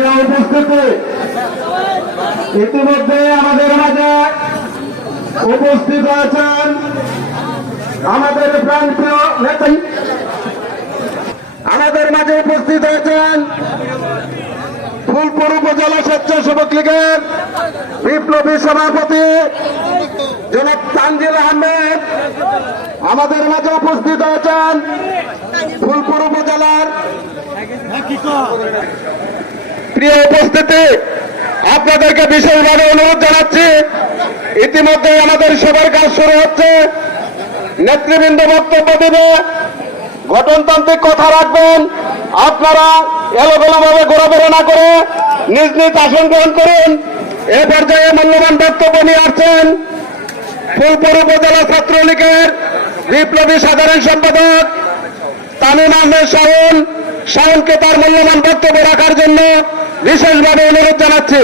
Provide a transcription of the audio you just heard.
উপস্থিতি ইতিমধ্যে আমাদের মাঝে উপস্থিত আছেন আমাদের প্রাণপ্রিয় নেতা। আমাদের মাঝে উপস্থিত আছেন ফুলপুর উপজেলা স্বেচ্ছাসেবক লীগের বিপ্লবী সভাপতি জনাব তানজিল আহমেদ। আমাদের মাঝে উপস্থিত আছেন ফুলপুর উপজেলার প্রিয় উপস্থিতি, আপনাদেরকে বিশেষভাবে অনুরোধ জানাচ্ছি, ইতিমধ্যে আমাদের সবার কাজ শুরু হচ্ছে। নেতৃবৃন্দ বক্তব্য দেবে। গঠনতান্ত্রিক কথা রাখবেন। আপনারা এলোগোলোভাবে ঘোরাফেরা না করে নিজ নিজ আসন গ্রহণ করুন। এ পর্যায়ে মূল্যবান বক্তব্য নিয়ে আসছেন ফুলপুর উপজেলা ছাত্রলীগের বিপ্লবী সাধারণ সম্পাদক তামিম আহমেদ শাহুন শাহুনকে তার মূল্যবান বক্তব্য রাখার জন্য বিশেষভাবে অনুরোধ জানাচ্ছি